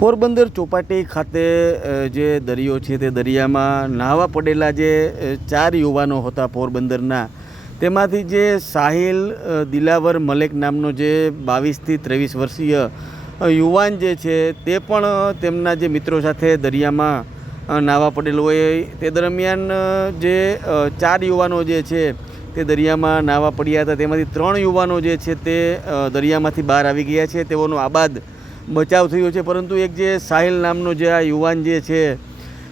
પોરબંદર ચોપાટી ખાતે જે દરિયો છે તે દરિયામાં નાહવા પડેલા જે ચાર યુવાનો હતા પોરબંદરના, તેમાંથી જે સાહિલ દિલાવર મલેક નામનો જે બાવીસથી ત્રેવીસ વર્ષીય યુવાન જે છે તે પણ તેમના જે મિત્રો સાથે દરિયામાં નાહવા પડેલો હોય. તે દરમિયાન જે ચાર યુવાનો જે છે તે દરિયામાં નાહવા પડ્યા હતા. તેમાંથી ત્રણ યુવાનો જે છે તે દરિયામાંથી બહાર આવી ગયા છે. તેઓનો આબાદ બચાવ થયો છે, પરંતુ એક જે સાહિલ નામનો જે આ યુવાન જે છે,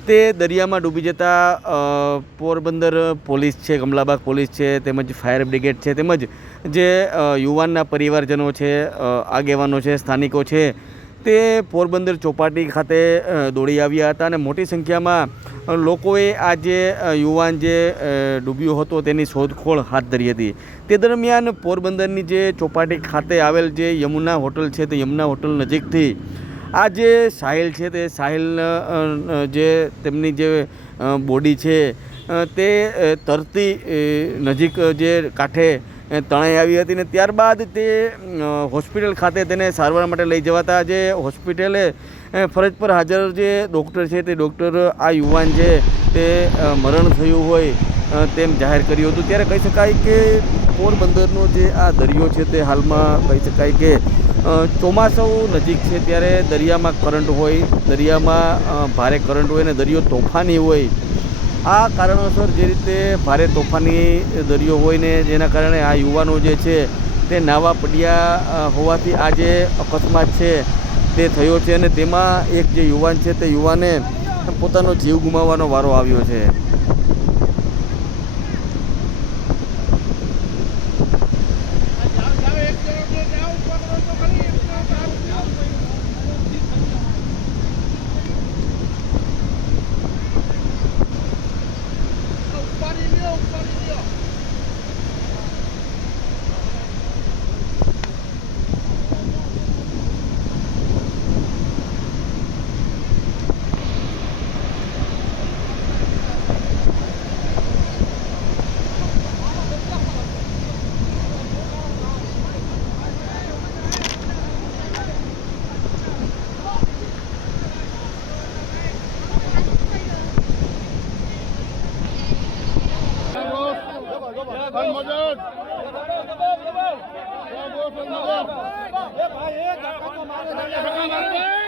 તે દરિયામાં ડૂબી જતા પોરબંદર પોલીસ છે, કમલાબાગ પોલીસ છે, તેમજ ફાયર બ્રિગેડ છે, તેમજ જે યુવાનના પરિવારજનો છે આગેવાનો છે, સ્થાનિકો છે, તે પોરબંદર ચોપાટી ખાતે દોડી આવ્યા હતા અને મોટી સંખ્યામાં લોકોએ આ જે યુવાન જે ડૂબ્યો હતો તેની શોધખોળ હાથ ધરી હતી. તે દરમિયાન પોરબંદરની જે ચોપાટી ખાતે આવેલ જે યમુના હોટલ છે તે યમુના હોટલ નજીકથી આ જે સાહિલ છે તે સાહિલ જે તેમની જે બોડી છે તે તરતી નજીક જે કાંઠે તણાઈ આવી હતી ને ત્યારબાદ તે હોસ્પિટલ ખાતે તેને સારવાર માટે લઈ જવાતા જે હોસ્પિટલે ફરજ પર હાજર જે ડૉક્ટર છે તે ડૉક્ટર, આ યુવાન છે તે મરણ થયું હોય તેમ જાહેર કર્યું હતું. ત્યારે કહી શકાય કે પોરબંદરનો જે આ દરિયો છે તે હાલમાં કહી શકાય કે ચોમાસું નજીક છે ત્યારે દરિયામાં કરંટ હોય, દરિયામાં ભારે કરંટ હોય અને દરિયો તોફાની હોય આ કારણોસર જે રીતે ભારે તોફાની દરિયો હોય ને જેના કારણે આ યુવાનો જે છે તે નાવા પડ્યા હોવાથી આ જે અકસ્માત છે તે થયો છે અને તેમાં એક જે યુવાન છે તે યુવાને પોતાનો જીવ ગુમાવવાનો વારો આવ્યો છે. મદદ એ ભાઈ એ કાકા તો મારે.